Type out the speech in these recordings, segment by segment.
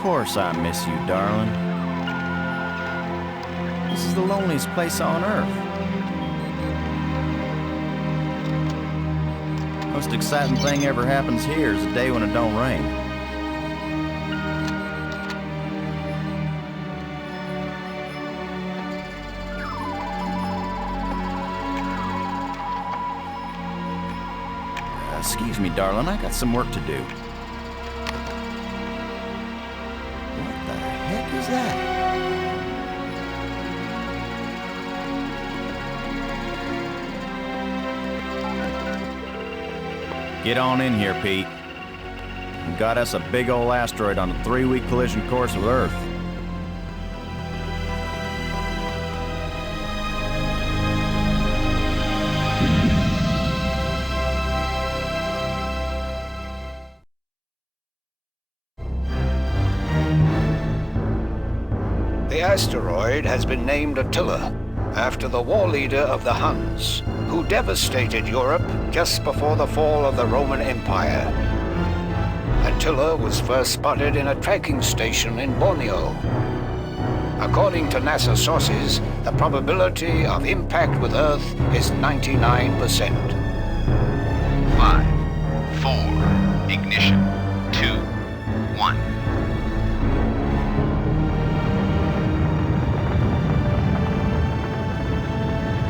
course I miss you, darling. This is the loneliest place on Earth. Most exciting thing ever happens here is the day when it don't rain. Excuse me, darling, I got some work to do. What the heck is that? Get on in here, Pete. We got us a big old asteroid on a 3-week collision course with Earth. The asteroid has been named Attila, after the war leader of the Huns, who devastated Europe just before the fall of the Roman Empire. Attila was first spotted in a tracking station in Borneo. According to NASA sources, the probability of impact with Earth is 99%. 5, 4, ignition, 2, 1.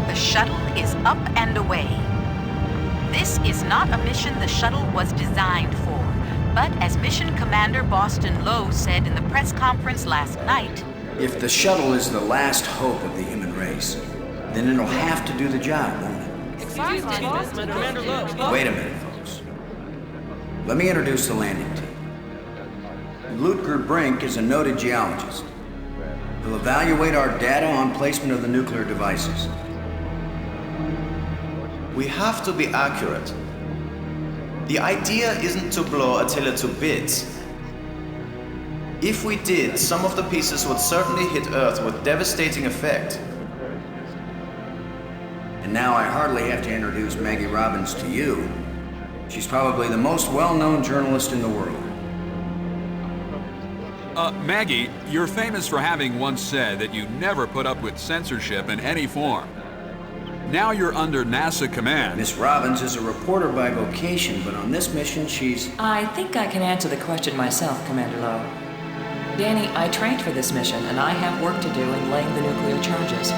The shuttle is up and away. This is not a mission the shuttle was designed for, but as Mission Commander Boston Lowe said in the press conference last night, if the shuttle is the last hope of the human race, then it'll have to do the job, won't it? Wait a minute, folks. Let me introduce the landing team. Lutger Brink is a noted geologist. He'll evaluate our data on placement of the nuclear devices. We have to be accurate. The idea isn't to blow Attila to bits. If we did, some of the pieces would certainly hit Earth with devastating effect. And now I hardly have to introduce Maggie Robbins to you. She's probably the most well-known journalist in the world. Maggie, you're famous for having once said that you never put up with censorship in any form. Now you're under NASA command. Miss Robbins is a reporter by vocation, but on this mission she's... I think I can answer the question myself, Commander Lowe. Danny, I trained for this mission, and I have work to do in laying the nuclear charges.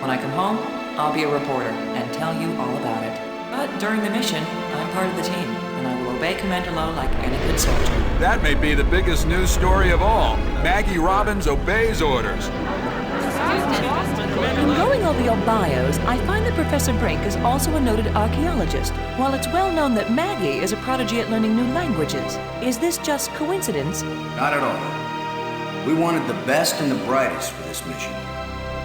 When I come home, I'll be a reporter and tell you all about it. But during the mission, I'm part of the team, and I will obey Commander Lowe like any good soldier. That may be the biggest news story of all. Maggie Robbins obeys orders. In going over your bios, I find that Professor Brink is also a noted archaeologist, while it's well known that Maggie is a prodigy at learning new languages. Is this just coincidence? Not at all. We wanted the best and the brightest for this mission.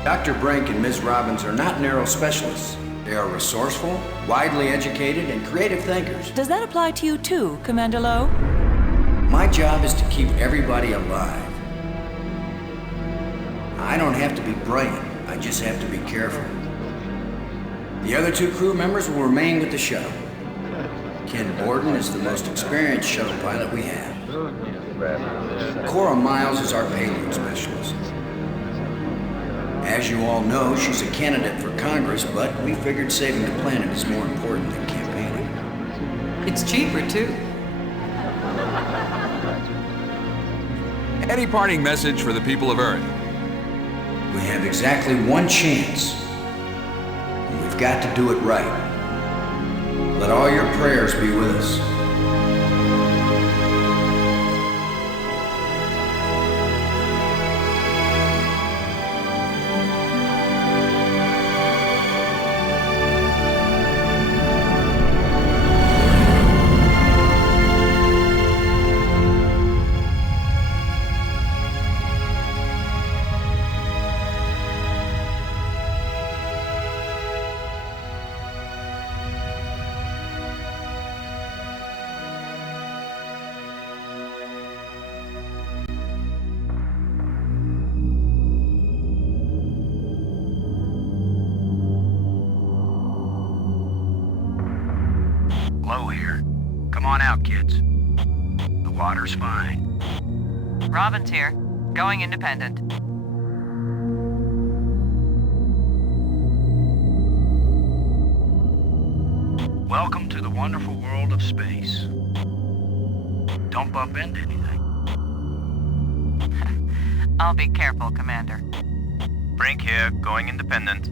Dr. Brink and Ms. Robbins are not narrow specialists. They are resourceful, widely educated, and creative thinkers. Does that apply to you too, Commander Lowe? My job is to keep everybody alive. I don't have to be brilliant. I just have to be careful. The other 2 crew members will remain with the shuttle. Ken Borden is the most experienced shuttle pilot we have. Cora Miles is our payload specialist. As you all know, she's a candidate for Congress, but we figured saving the planet is more important than campaigning. It's cheaper, too. Any parting message for the people of Earth? We have exactly one chance, and we've got to do it right. Let all your prayers be with us. Low here. Come on out, kids. The water's fine. Robin's here. Going independent. Welcome to the wonderful world of space. Don't bump into anything. I'll be careful, Commander. Brink here, going independent.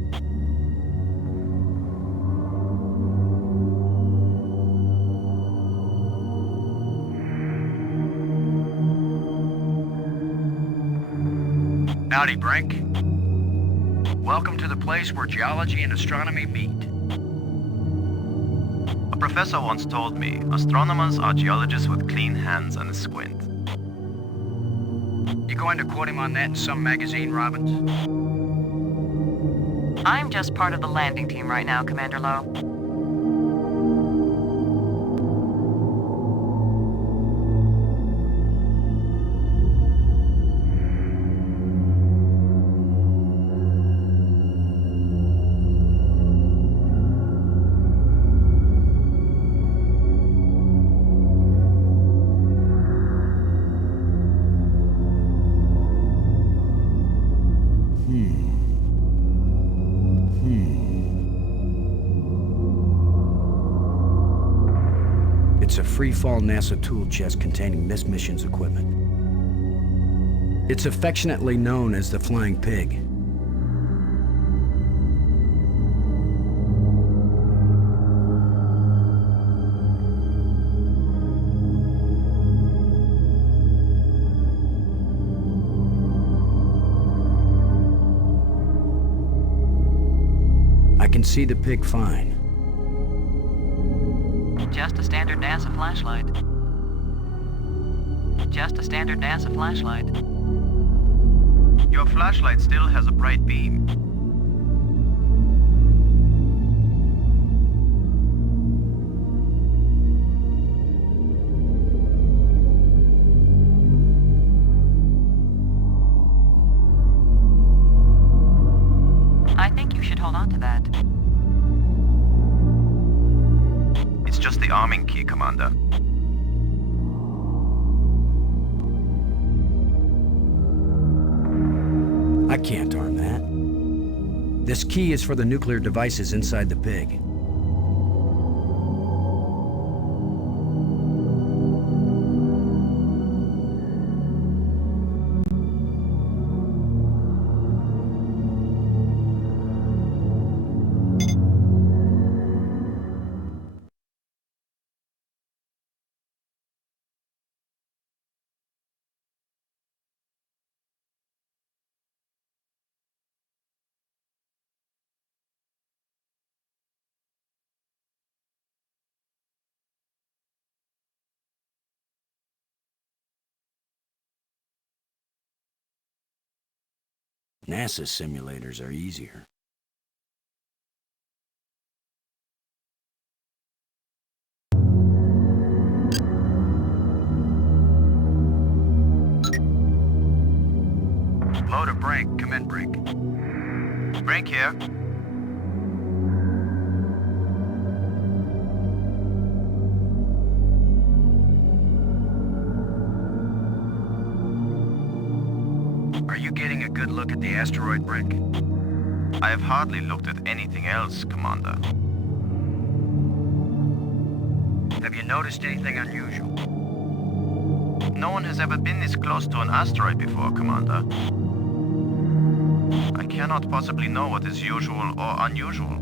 Howdy, Brink. Welcome to the place where geology and astronomy meet. A professor once told me, astronomers are geologists with clean hands and a squint. You going to quote him on that in some magazine, Robbins? I'm just part of the landing team right now, Commander Lowe. It's a free-fall NASA tool chest containing this mission's equipment. It's affectionately known as the Flying Pig. I can see the pig fine. Just a standard NASA flashlight. Just a standard NASA flashlight. Your flashlight still has a bright beam. I think you should hold on to that. It's just the arming key, Commander. I can't arm that. This key is for the nuclear devices inside the pig. NASA simulators are easier. Load a Brink. Come in, Brink. Brink here. Are you getting a good look at the asteroid, Brink? I have hardly looked at anything else, Commander. Have you noticed anything unusual? No one has ever been this close to an asteroid before, Commander. I cannot possibly know what is usual or unusual.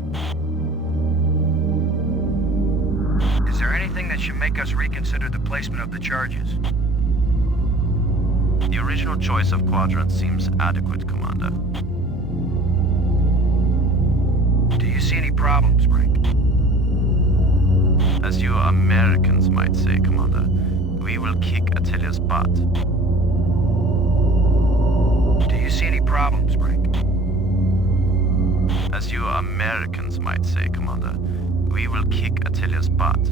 Is there anything that should make us reconsider the placement of the charges? The original choice of quadrant seems adequate, Commander. Do you see any problems, Brink? As you Americans might say, Commander, we will kick Attila's butt. Do you see any problems, Brink? As you Americans might say, Commander, we will kick Attila's butt.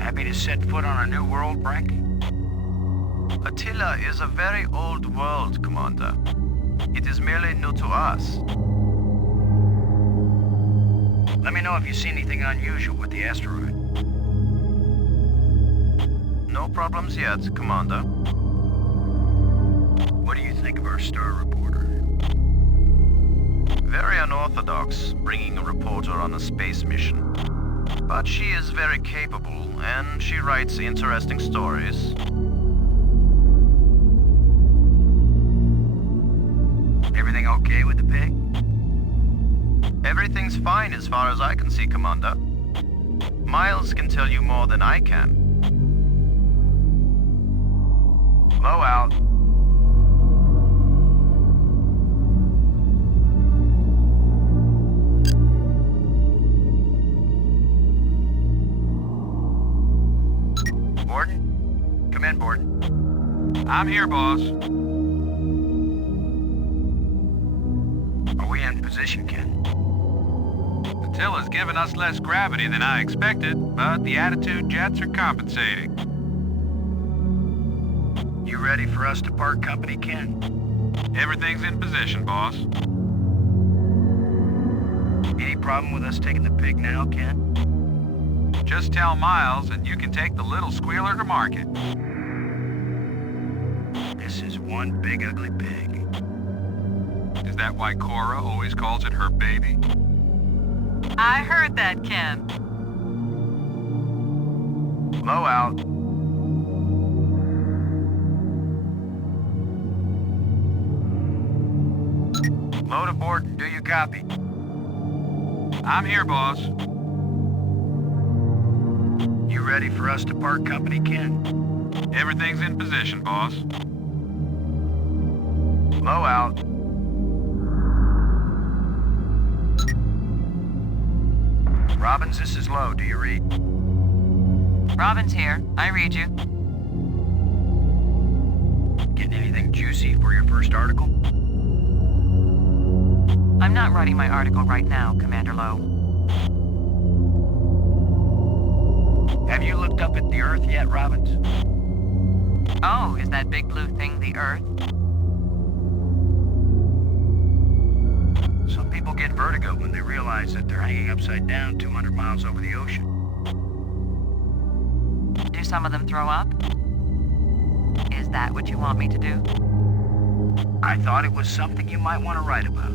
Happy to set foot on a new world, Brink? Attila is a very old world, Commander. It is merely new to us. Let me know if you see anything unusual with the asteroid. No No problems yet, Commander. What do you think of our star reporter? Very unorthodox, bringing a reporter on a space mission. But she is very capable, and she writes interesting stories. Everything okay with the pig? Everything's fine as far as I can see, Commander. Miles can tell you more than I can. Low out. Borden? Come in, Borden. I'm here, boss. Are we in position, Ken? Attila's given us less gravity than I expected, but the attitude jets are compensating. You ready for us to part company, Ken? Everything's in position, boss. Any problem with us taking the pig now, Ken? Just tell Miles and you can take the little squealer to market. This is one big ugly pig. Is that why Cora always calls it her baby? I heard that, Ken. Low out. Load aboard and do you copy? I'm here, boss. You ready for us to part company, Ken? Everything's in position, boss. Low out. Robbins, this is Low. Do you read? Robin's here. I read you. Getting anything juicy for your first article? I'm not writing my article right now, Commander Lowe. Have you looked up at the Earth yet, Robbins? Oh, is that big blue thing the Earth? Some people get vertigo when they realize that they're hanging upside down 200 miles over the ocean. Do some of them throw up? Is that what you want me to do? I thought it was something you might want to write about.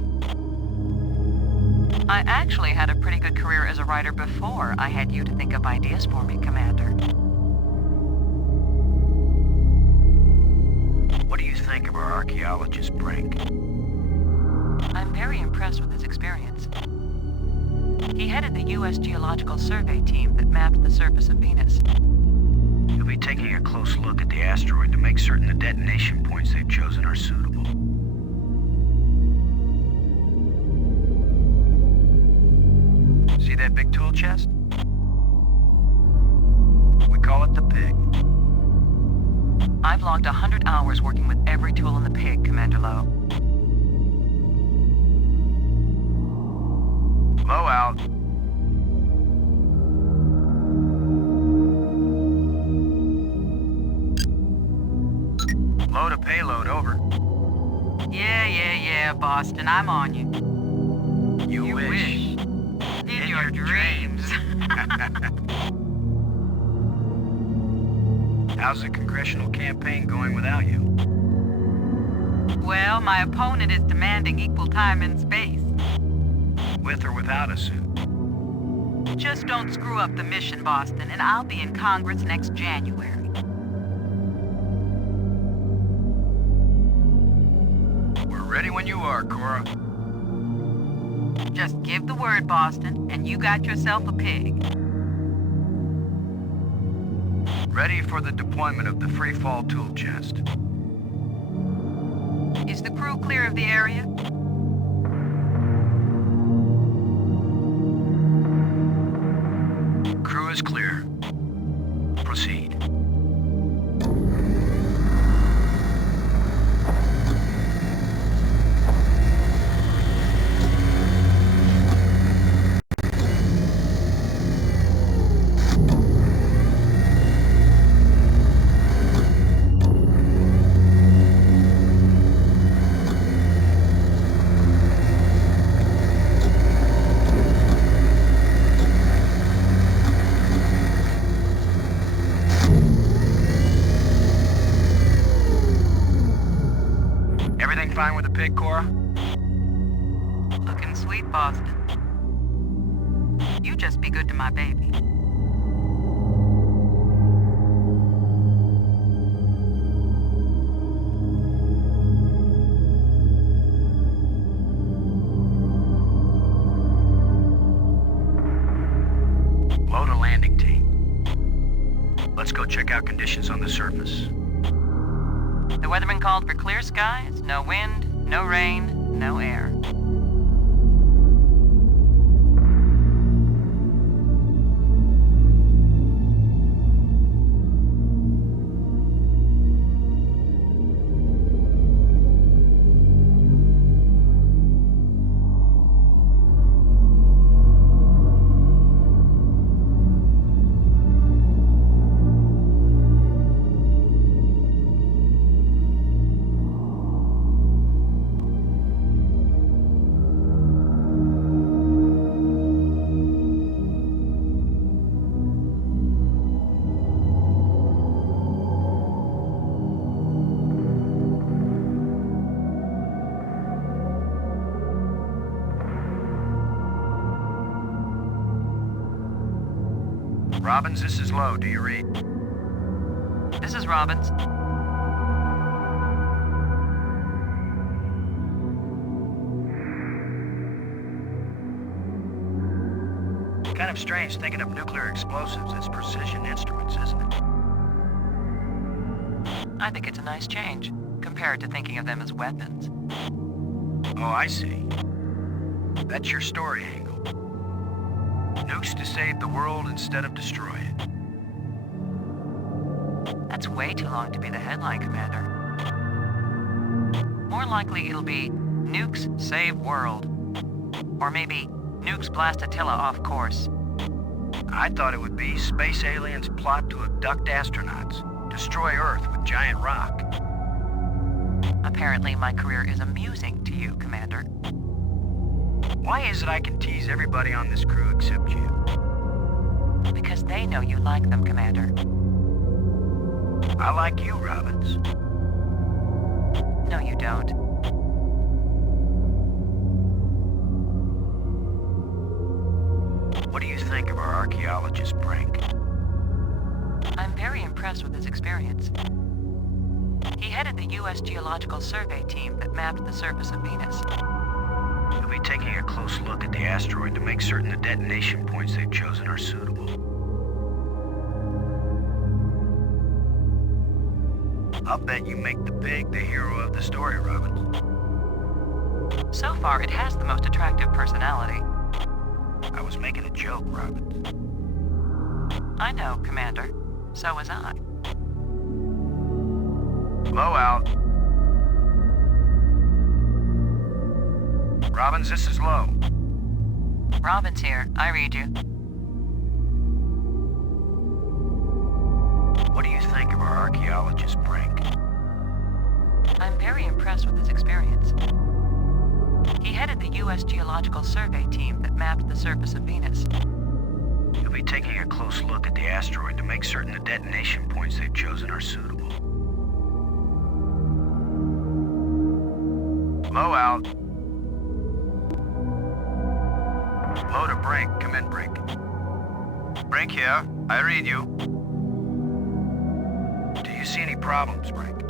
I actually had a pretty good career as a writer before I had you to think up ideas for me, Commander. What do you think of our archaeologist, Brink? I'm very impressed with his experience. He headed the U.S. Geological Survey team that mapped the surface of Venus. He'll be taking a close look at the asteroid to make certain the detonation points they've chosen are suitable. See that big tool chest? We call it the pig. I've logged 100 hours working with every tool in the pig, Commander Lowe. Low out. Load a payload, over. Yeah, Boston, I'm on you. You wish. In your dreams. How's the congressional campaign going without you? Well, my opponent is demanding equal time in space. With or without a suit? Just don't screw up the mission, Boston, and I'll be in Congress next January. We're ready when you are, Cora. Just give the word, Boston, and you got yourself a pig. Ready for the deployment of the free fall tool chest. Is the crew clear of the area? Crew is clear. Proceed. Everything fine with the pig, Cora? Looking sweet, Boston. You just be good to my baby. Load a landing team. Let's go check out conditions on the surface. The weatherman called for clear skies, no wind, no rain, no air. Robbins, this is Lowe. Do you read? This is Robbins. Kind of strange thinking of nuclear explosives as precision instruments, isn't it? I think it's a nice change, compared to thinking of them as weapons. Oh, I see. That's your story angle. Nukes to save the world instead of destroy it. That's way too long to be the headline, Commander. More likely it'll be Nukes Save World. Or maybe Nukes Blast Attila off course. I thought it would be space aliens plot to abduct astronauts, destroy Earth with giant rock. Apparently my career is amusing to you, Commander. Why is it I can tease everybody on this crew except you? Because they know you like them, Commander. I like you, Robbins. No, you don't. What do you think of our archaeologist, Brink? I'm very impressed with his experience. He headed the U.S. Geological Survey team that mapped the surface of Venus. We'll be taking a close look at the asteroid to make certain the detonation points they've chosen are suitable. I'll bet you make the pig the hero of the story, Robbins. So far, it has the most attractive personality. I was making a joke, Robbins. I know, Commander. So was I. Low out. Robbins, this is Lowe. Robbins here. I read you. What do you think of our archaeologist, Brink? I'm very impressed with his experience. He headed the U.S. Geological Survey team that mapped the surface of Venus. He'll be taking a close look at the asteroid to make certain the detonation points they've chosen are suitable. Low out. Low to Brink. Come in, Brink. Brink here. I read you. Do you see any problems, Brink?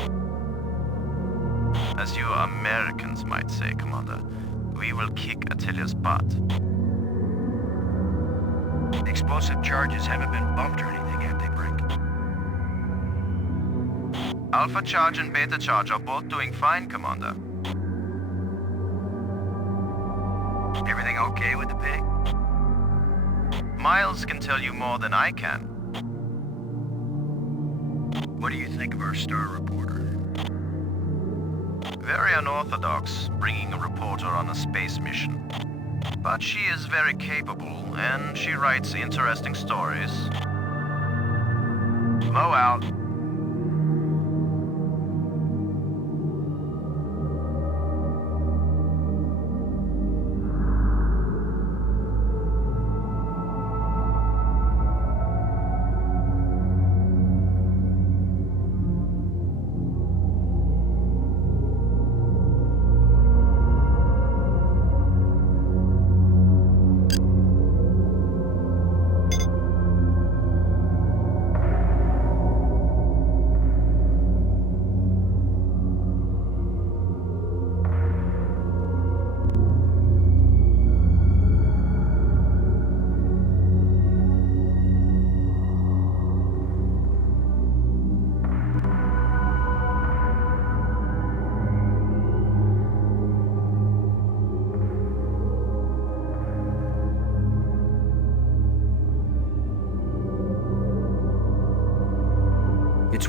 As you Americans might say, Commander, we will kick Attila's butt. Explosive charges haven't been bumped or anything, have they, Brink? Alpha charge and beta charge are both doing fine, Commander. Everything okay with the pig? Miles can tell you more than I can. What do you think of our star reporter? Very unorthodox, bringing a reporter on a space mission. But she is very capable, and she writes interesting stories. Low out.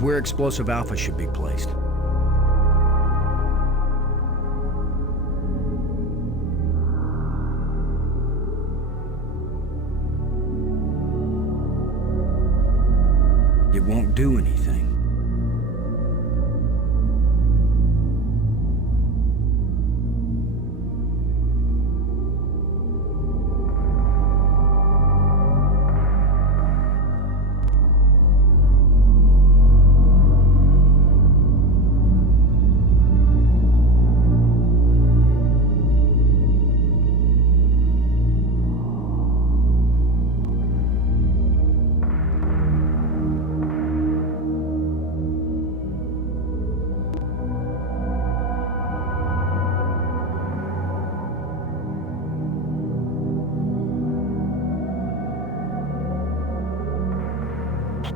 where explosive alpha should be placed. It won't do anything.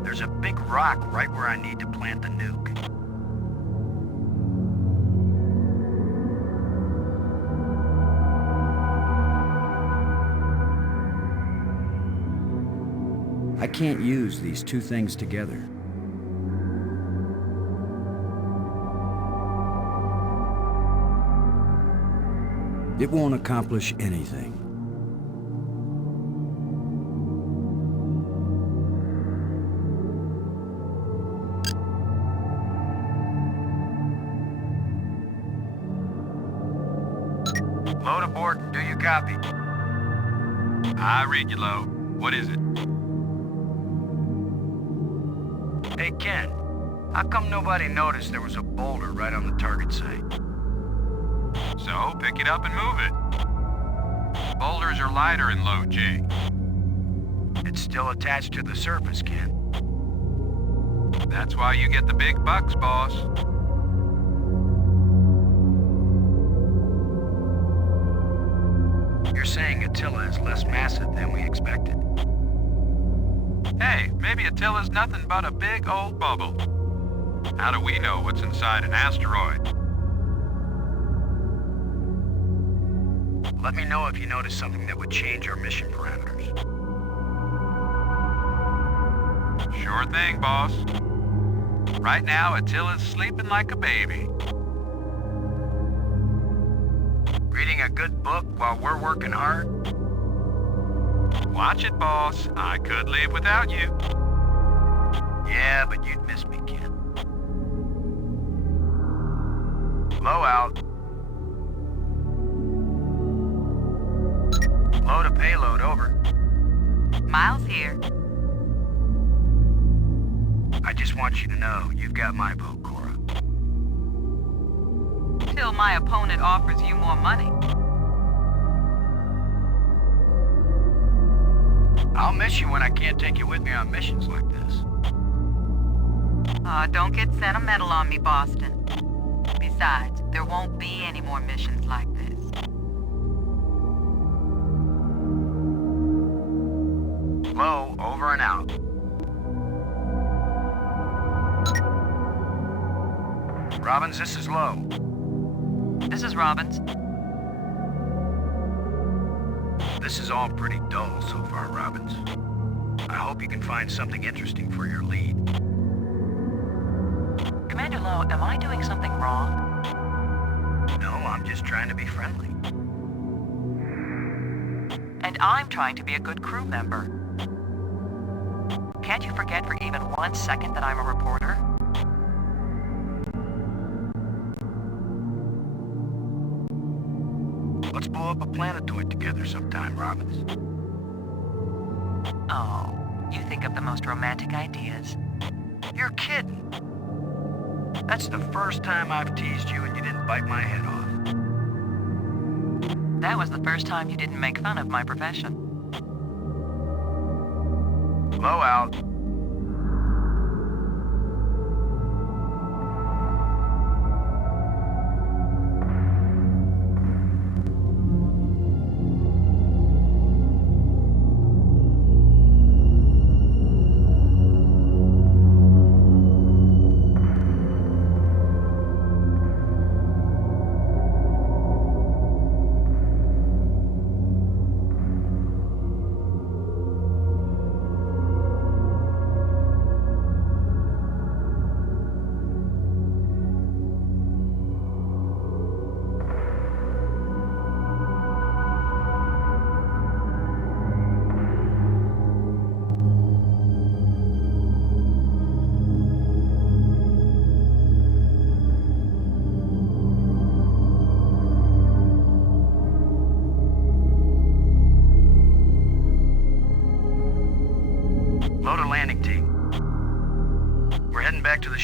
There's a big rock right where I need to plant the nuke. I can't use these two things together. It won't accomplish anything. Load aboard, do you copy? I read you, Lo. What is it? Hey, Ken. How come nobody noticed there was a boulder right on the target site? So, pick it up and move it. Boulders are lighter in low G. It's still attached to the surface, Ken. That's why you get the big bucks, boss. You're saying Attila is less massive than we expected. Hey, maybe Attila's nothing but a big old bubble. How do we know what's inside an asteroid? Let me know if you notice something that would change our mission parameters. Sure thing, boss. Right now, Attila's sleeping like a baby. Reading a good book while we're working hard? Watch it, boss. I could leave without you. Yeah, but you'd miss me, Ken. Low out. Load a payload, over. Miles here. I just want you to know, you've got my vote, Cora. Till my opponent offers you more money. I'll miss you when I can't take you with me on missions like this. Don't get sentimental on me, Boston. Besides, there won't be any more missions like this. Low, over and out. Robbins, this is Low. This is Robbins. This is all pretty dull so far, Robbins. I hope you can find something interesting for your lead. Commander Lowe, am I doing something wrong? No, I'm just trying to be friendly. And I'm trying to be a good crew member. Can't you forget for even 1 second that I'm a reporter? Let's blow up a planetoid together sometime, Robbins. Oh, you think of the most romantic ideas. You're kidding. That's the first time I've teased you and you didn't bite my head off. That was the first time you didn't make fun of my profession. Low out.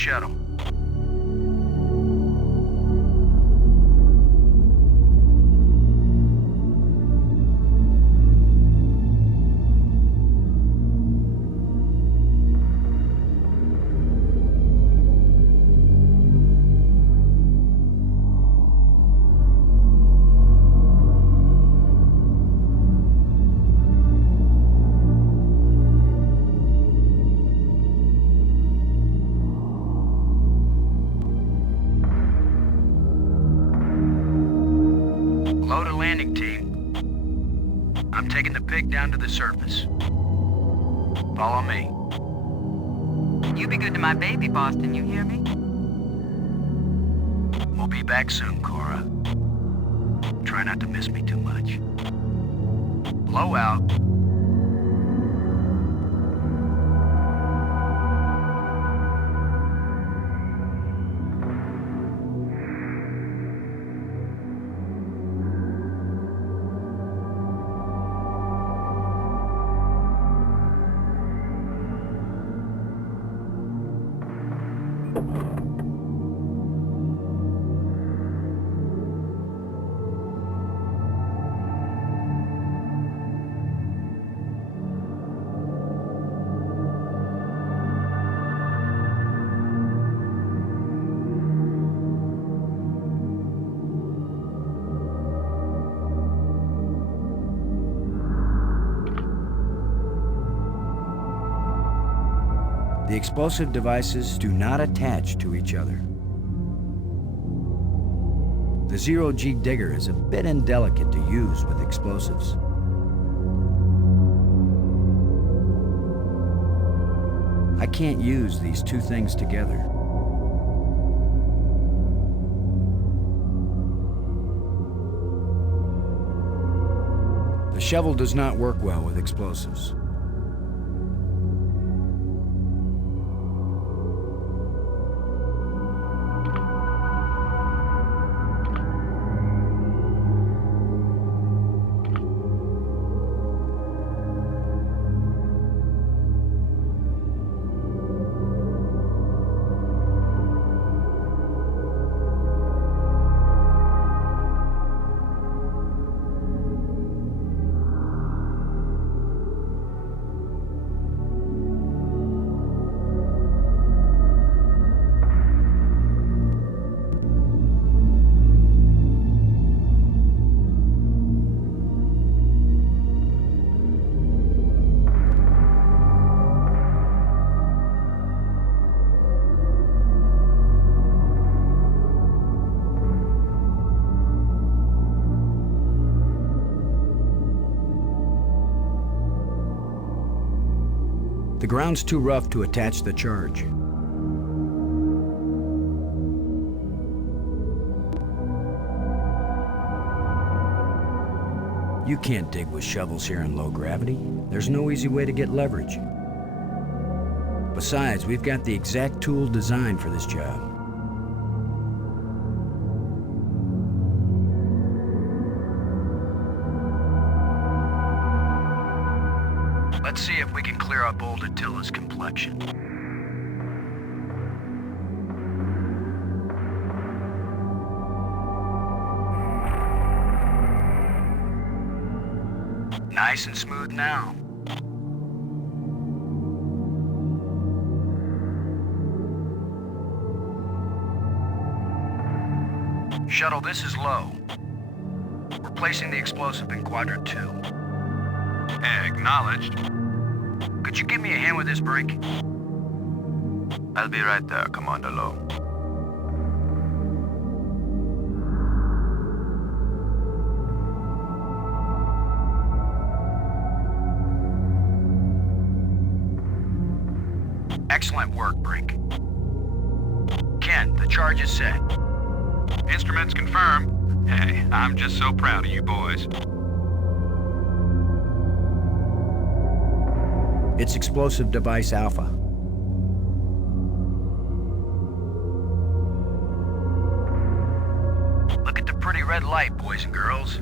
shuttle. Load a landing team. I'm taking the pig down to the surface. Follow me. You be good to my baby, Boston, you hear me? We'll be back soon, Cora. Try not to miss me too much. Blow out. The explosive devices do not attach to each other. The zero-G digger is a bit indelicate to use with explosives. I can't use these two things together. The shovel does not work well with explosives. The ground's too rough to attach the charge. You can't dig with shovels here in low gravity. There's no easy way to get leverage. Besides, we've got the exact tool designed for this job. Let's see if we can clear up old Attila's complexion. Nice and smooth now. Shuttle, this is low. We're placing the explosive in quadrant 2. Acknowledged. Could you give me a hand with this brake? I'll be right there, Commander Lowe. Excellent work, Brink. Ken, the charge is set. Instruments confirmed. Hey, I'm just so proud of you boys. It's explosive device Alpha. Look at the pretty red light, boys and girls.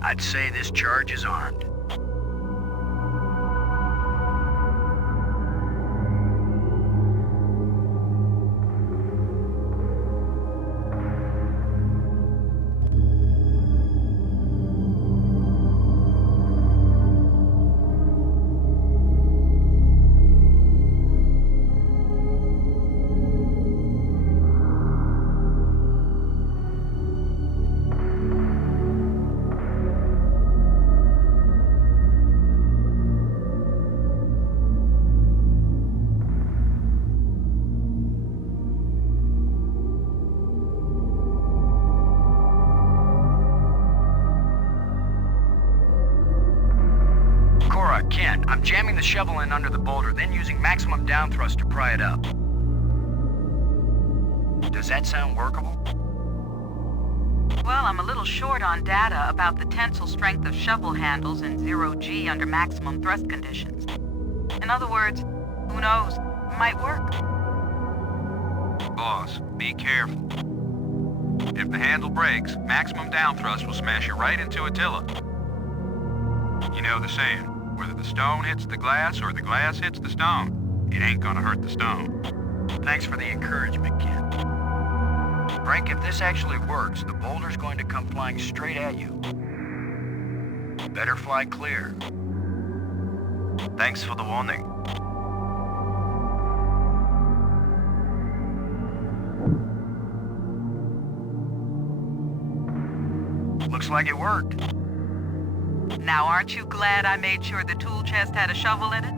I'd say this charge is armed. Ken, I'm jamming the shovel in under the boulder, then using maximum down thrust to pry it up. Does that sound workable? Well, I'm a little short on data about the tensile strength of shovel handles in 0G under maximum thrust conditions. In other words, who knows? It might work. Boss, be careful. If the handle breaks, maximum down thrust will smash it right into Attila. You know the saying, whether the stone hits the glass or the glass hits the stone, it ain't gonna hurt the stone. Thanks for the encouragement, Ken. Frank, if this actually works, the boulder's going to come flying straight at you. Better fly clear. Thanks for the warning. Looks like it worked. Now, aren't you glad I made sure the tool chest had a shovel in it?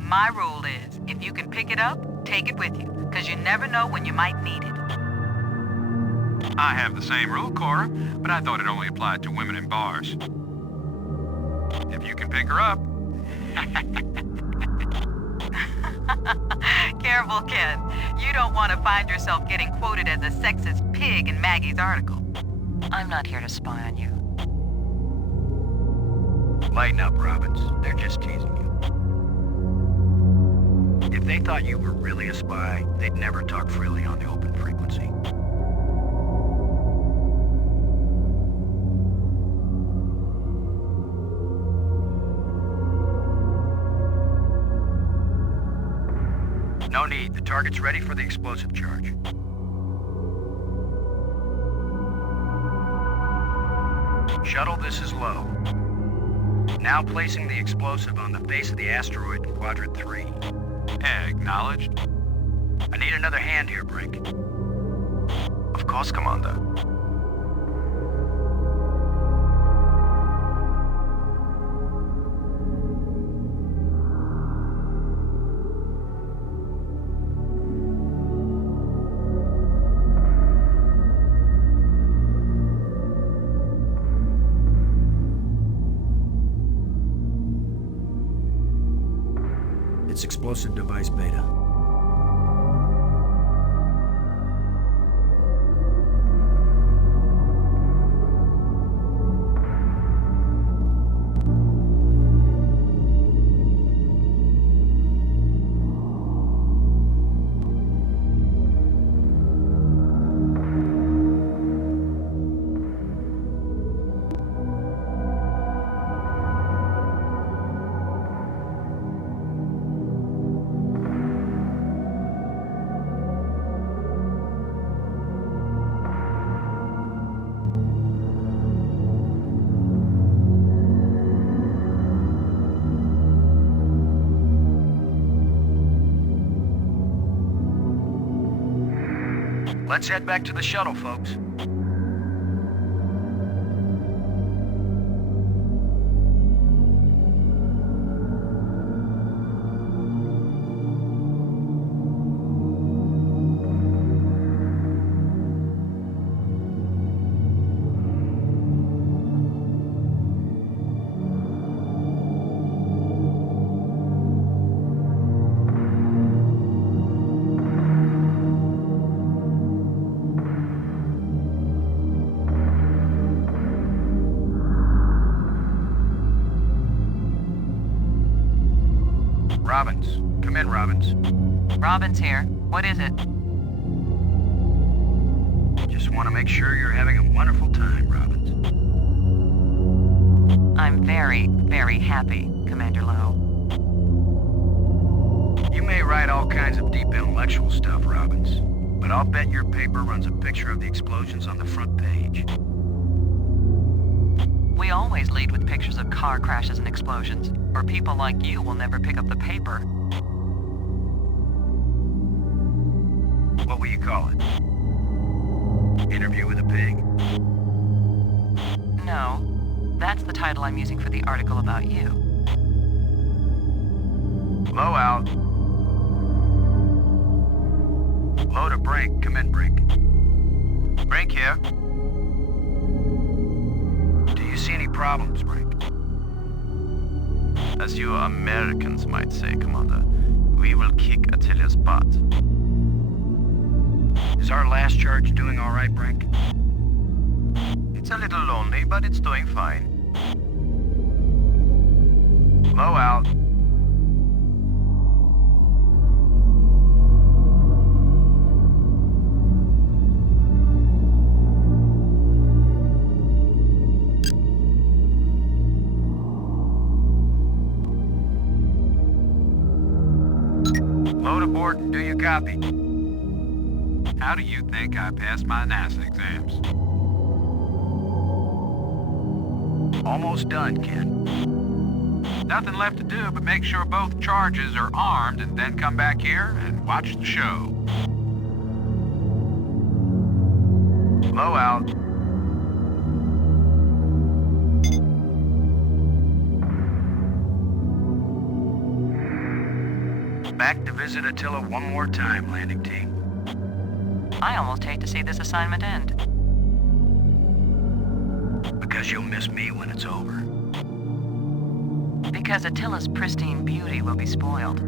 My rule is, if you can pick it up, take it with you, because you never know when you might need it. I have the same rule, Cora, but I thought it only applied to women in bars. If you can pick her up. Careful, Ken. You don't want to find yourself getting quoted as a sexist pig in Maggie's article. I'm not here to spy on you. Lighten up, Robbins. They're just teasing you. If they thought you were really a spy, they'd never talk freely on the open frequency. No need. The target's ready for the explosive charge. Shuttle, this is low. Now placing the explosive on the face of the asteroid in Quadrant 3. Acknowledged. I need another hand here, Brink. Of course, Commander. It's explosive device beta. Let's head back to the shuttle, folks. Robbins. Come in, Robbins. Robin's here. What is it? Just want to make sure you're having a wonderful time, Robbins. I'm very, very happy, Commander Lowe. You may write all kinds of deep intellectual stuff, Robbins, but I'll bet your paper runs a picture of the explosions on the front page. We always lead with pictures of car crashes and explosions, or people like you will never pick up the paper. What will you call it? Interview with a pig? No, that's the title I'm using for the article about you. Low out. Low to Brink. Come in, Brink. Brink here. Do you see any problems, Brink? As you Americans might say, Commander, we will kick Attila's butt. Is our last charge doing all right, Brink? It's a little lonely, but it's doing fine. Low out. Load aboard and do you copy? How do you think I passed my NASA exams? Almost done, Ken. Nothing left to do but make sure both charges are armed and then come back here and watch the show. Low out. Back to visit Attila one more time, landing team. I almost hate to see this assignment end. Because you'll miss me when it's over. Because Attila's pristine beauty will be spoiled.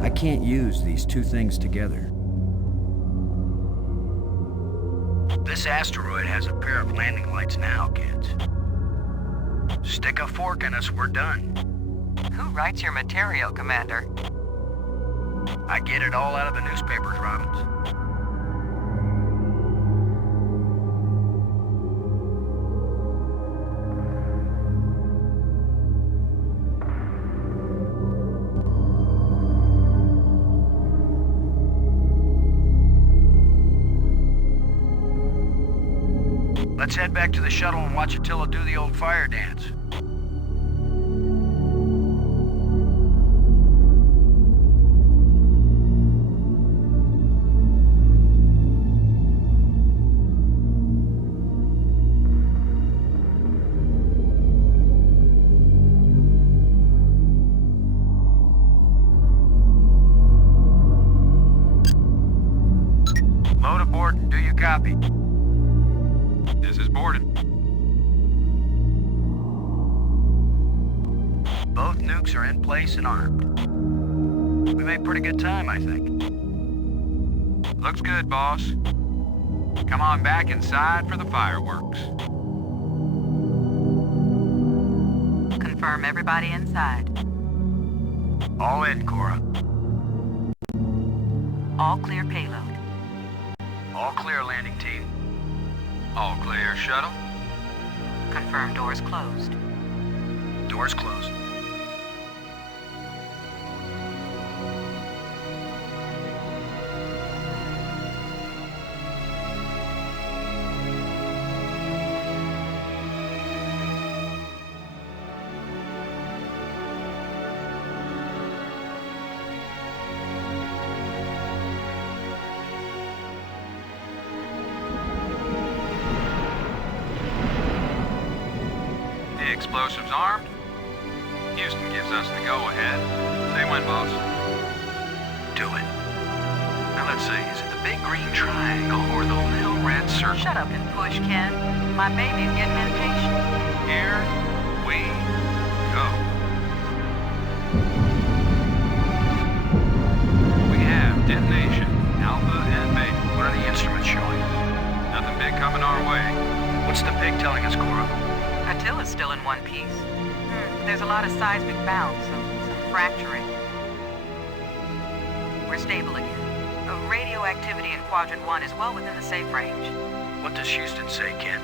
I can't use these two things together. This asteroid has a pair of landing lights now, kids. Stick a fork in us, we're done. Who writes your material, Commander? I get it all out of the newspapers, Robbins. Let's head back to the shuttle and watch Attila do the old fire dance. Load aboard and do you copy? This is Borden. Both nukes are in place and armed. We made pretty good time, I think. Looks good, boss. Come on back inside for the fireworks. Confirm everybody inside. All in, Cora. All clear payload. All clear, landing team. All clear, shuttle. Confirm doors closed. Doors closed. Explosives armed. Houston gives us the go-ahead. Say when, boss. Do it. Now let's see, is it the big green triangle or the little red circle? Shut up and push, Ken. My baby's getting impatient. Here we go. We have detonation, Alpha and Beta. What are the instruments showing? Nothing big coming our way. What's the pig telling us, Cora? Attila's still in one piece. There's a lot of seismic bounce, some fracturing. We're stable again. Radioactivity in Quadrant 1 is well within the safe range. What does Houston say, Ken?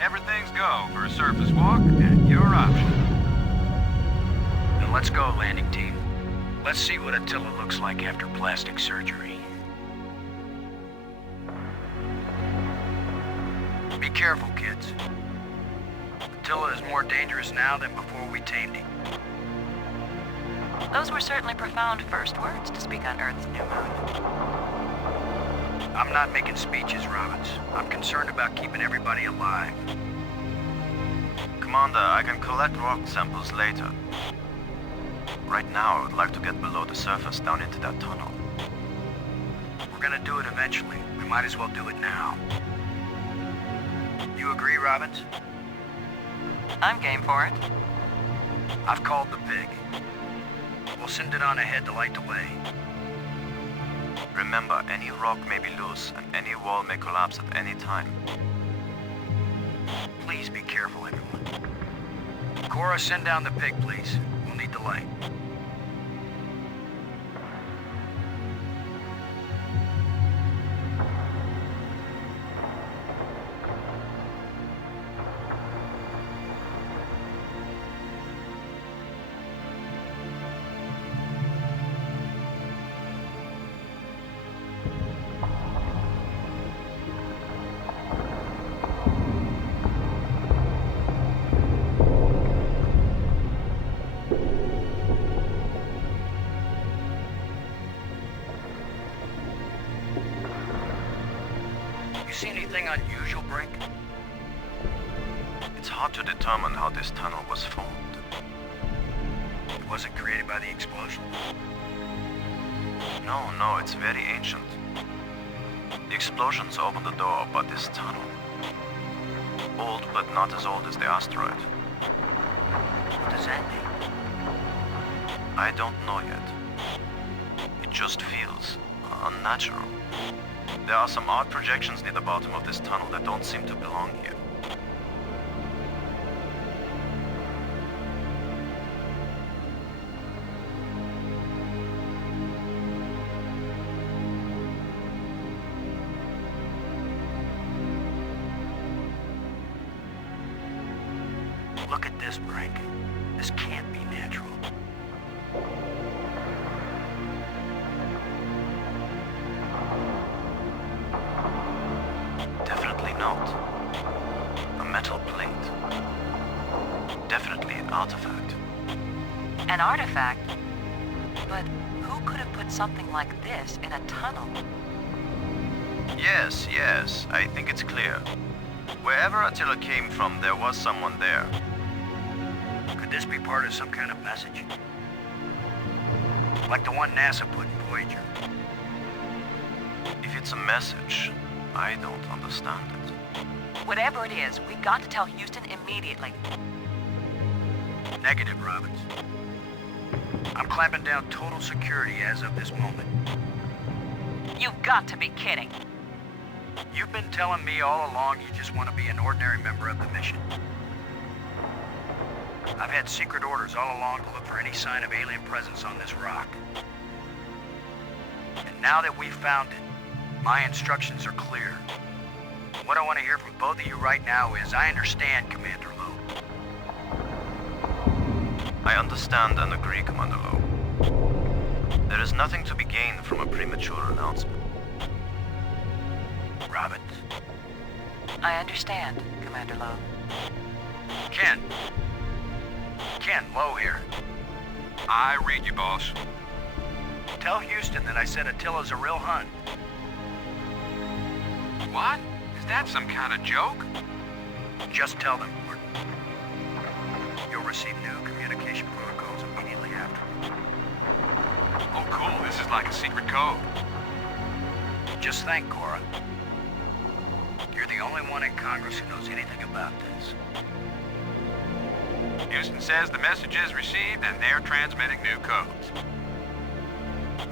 Everything's go for a surface walk at your option. Then let's go, landing team. Let's see what Attila looks like after plastic surgery. Be careful, kids. Attila is more dangerous now than before we tamed him. Those were certainly profound first words to speak on Earth's new moon. I'm not making speeches, Robbins. I'm concerned about keeping everybody alive. Commander, I can collect rock samples later. Right now, I would like to get below the surface down into that tunnel. We're gonna do it eventually. We might as well do it now. You agree, Robbins? I'm game for it. I've called the pig. We'll send it on ahead to light the way. Remember, any rock may be loose, and any wall may collapse at any time. Please be careful, everyone. Cora, send down the pig, please. We'll need the light. See anything unusual, Brink? It's hard to determine how this tunnel was formed. Was it created by the explosion? No, it's very ancient. The explosions opened the door, but this tunnel... old, but not as old as the asteroid. What does that mean? I don't know yet. It just feels unnatural. There are some odd projections near the bottom of this tunnel that don't seem to belong here. Look at this, Brink. This can't be natural. Definitely not. A metal plate. Definitely an artifact. An artifact? But who could have put something like this in a tunnel? Yes, I think it's clear. Wherever Attila came from, there was someone there. Could this be part of some kind of message? Like the one NASA put in Voyager? If it's a message, I don't understand it. Whatever it is, we got to tell Houston immediately. Negative, Robbins. I'm clamping down total security as of this moment. You've got to be kidding. You've been telling me all along you just want to be an ordinary member of the mission. I've had secret orders all along to look for any sign of alien presence on this rock. And now that we've found it, my instructions are clear. What I want to hear from both of you right now is, I understand, Commander Lowe. I understand and agree, Commander Lowe. There is nothing to be gained from a premature announcement. Robbins? I understand, Commander Lowe. Ken, Lowe here. I read you, boss. Tell Houston that I said Attila's a real Hun. What? Is that some kind of joke? Just tell them, Gordon. You'll receive new communication protocols immediately after. Oh, cool. This is like a secret code. Just thank Cora. You're the only one in Congress who knows anything about this. Houston says the message is received and they're transmitting new codes.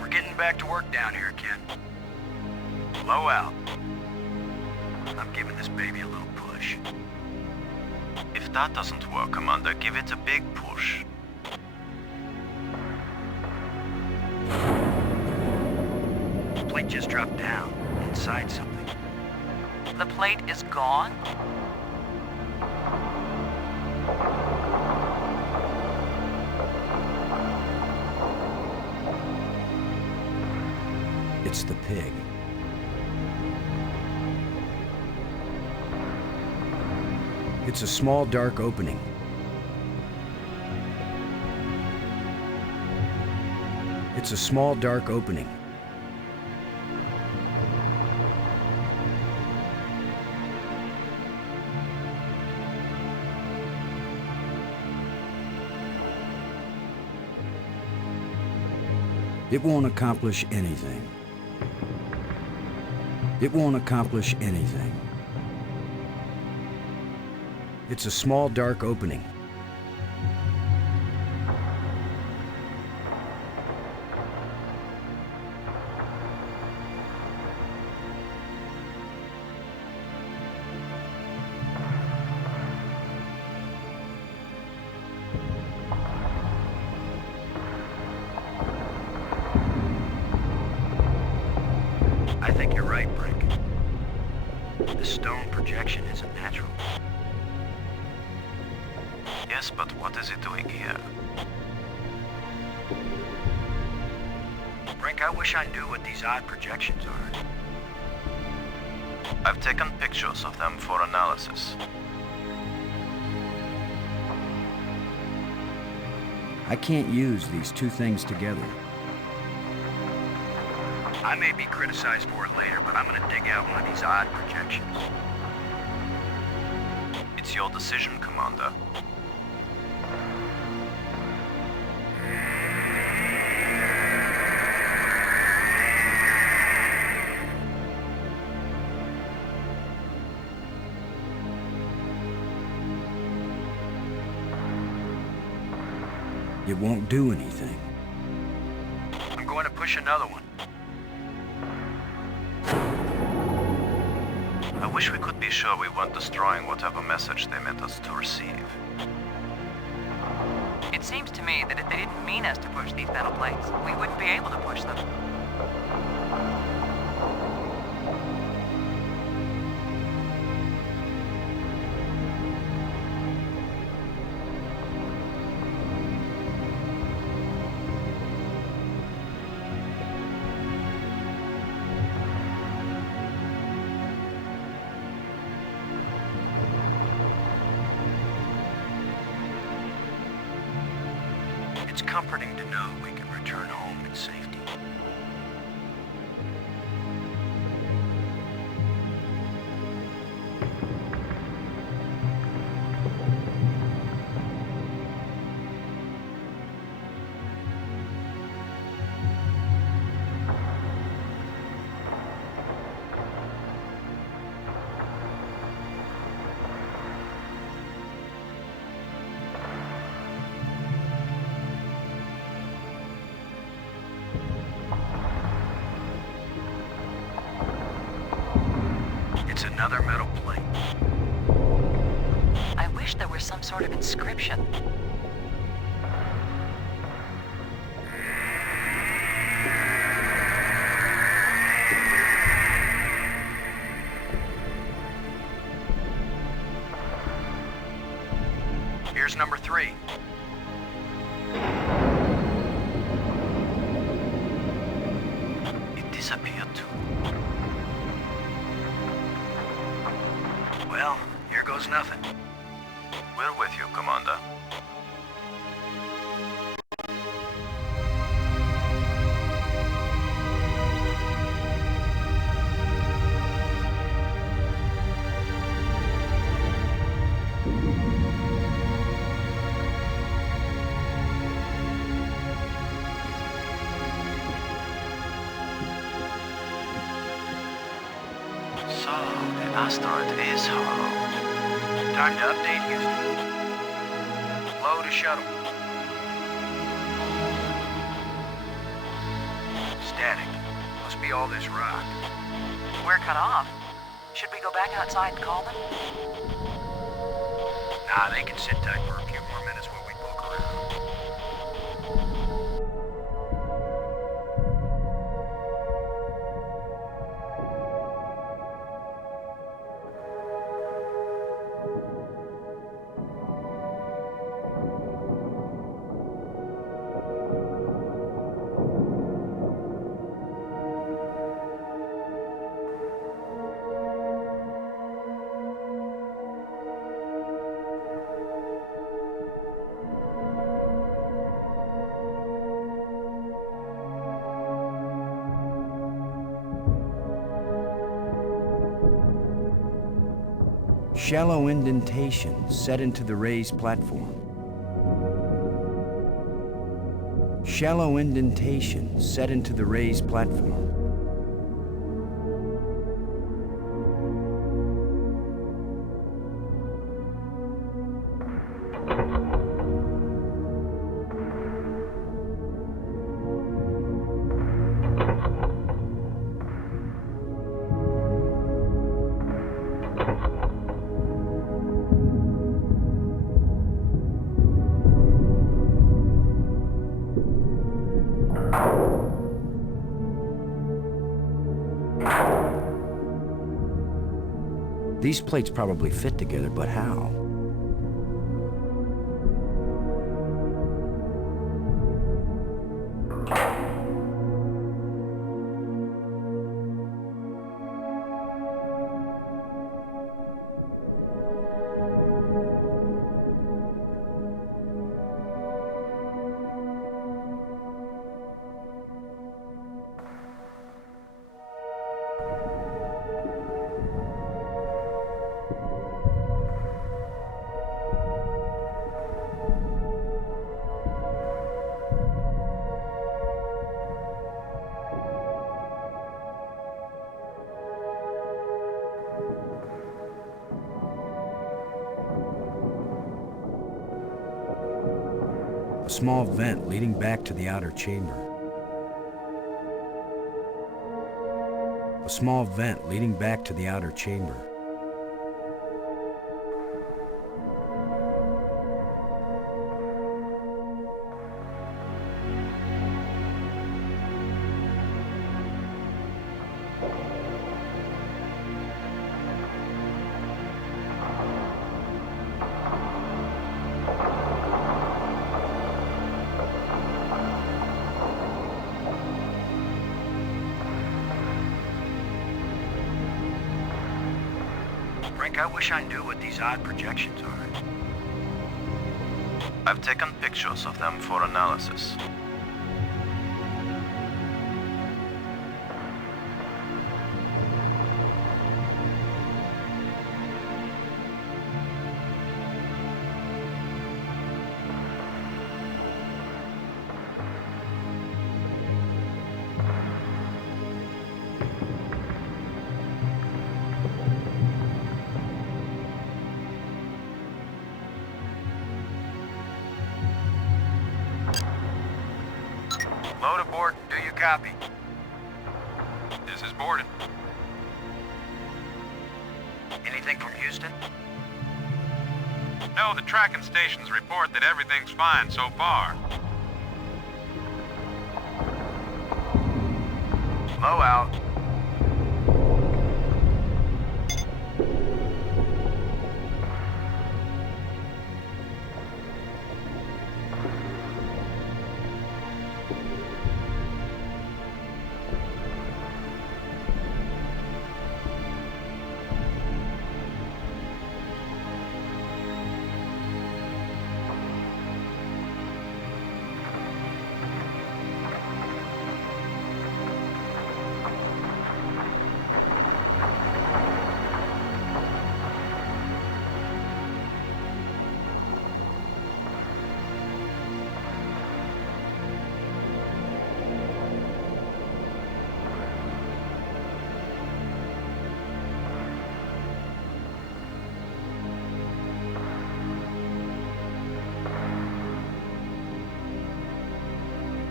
We're getting back to work down here, Ken. Low out. I'm giving this baby a little push. If that doesn't work, Commander, give it a big push. The plate just dropped down, inside something. The plate is gone? It's the pig. It's a small, dark opening. It's a small, dark opening. It won't accomplish anything. It won't accomplish anything. It's a small, dark opening. I think you're right, Brink. The stone projection isn't natural. Yes, but what is it doing here? Brink, I wish I knew what these odd projections are. I've taken pictures of them for analysis. I can't use these two things together. I may be criticized for it later, but I'm gonna dig out one of these odd projections. It's your decision, Commander. It won't do anything. I'm going to push another one. I wish we could be sure we weren't destroying whatever message they meant us to receive. It seems to me that if they didn't mean us to push these metal plates, we wouldn't be able to push them. It's comforting to know we can return home in safety. It's another metal plate. I wish there was some sort of inscription. Here's number 3. It disappeared too. Well, here goes nothing. We're with you, Commander. So, the asteroid is hollow. Time to update Houston. Load a shuttle. Static. Must be all this rock. We're cut off. Should we go back outside and call them? Nah, they can sit tight for a few more minutes while we poke around. Shallow indentation set into the raised platform. Shallow indentation set into the raised platform. These plates probably fit together, but how? A small vent leading back to the outer chamber. A small vent leading back to the outer chamber. Frank, I wish I knew what these odd projections are. I've taken pictures of them for analysis. Load aboard, do you copy? This is Borden. Anything from Houston? No, the tracking stations report that everything's fine so far. Low out.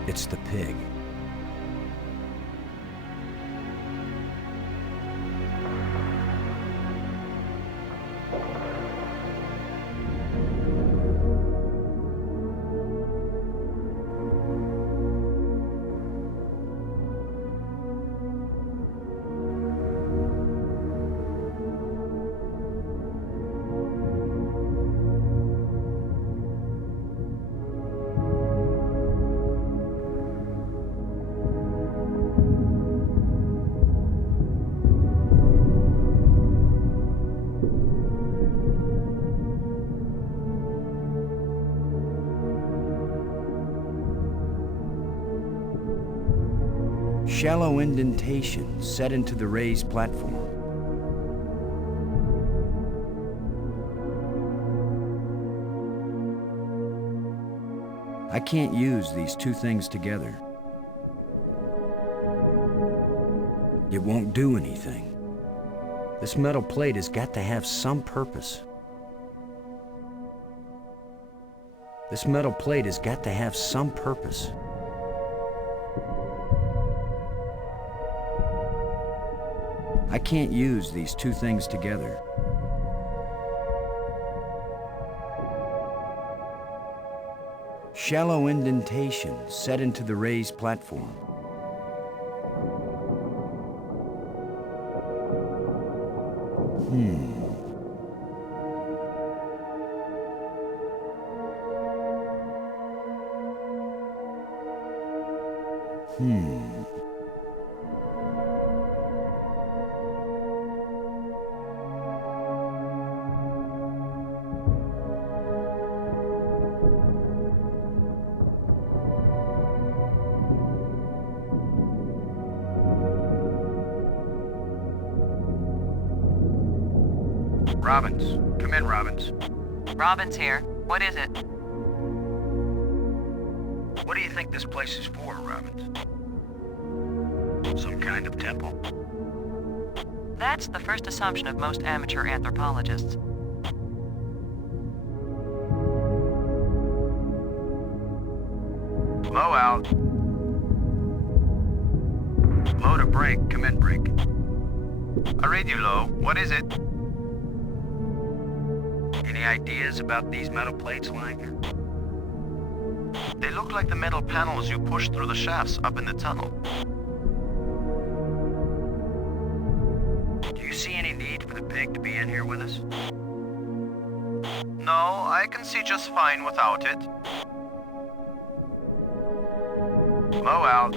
It's the pig. Shallow indentation set into the raised platform. I can't use these two things together. It won't do anything. This metal plate has got to have some purpose. This metal plate has got to have some purpose. I can't use these two things together. Shallow indentation set into the raised platform. Robbins. Come in, Robbins. Robin's here. What is it? What do you think this place is for, Robbins? Some kind of temple? That's the first assumption of most amateur anthropologists. Low out. Low to break. Come in, break. I read you, Low. What is it? Any ideas about these metal plates lying here? They look like the metal panels you push through the shafts up in the tunnel. Do you see any need for the pig to be in here with us? No, I can see just fine without it. Low out.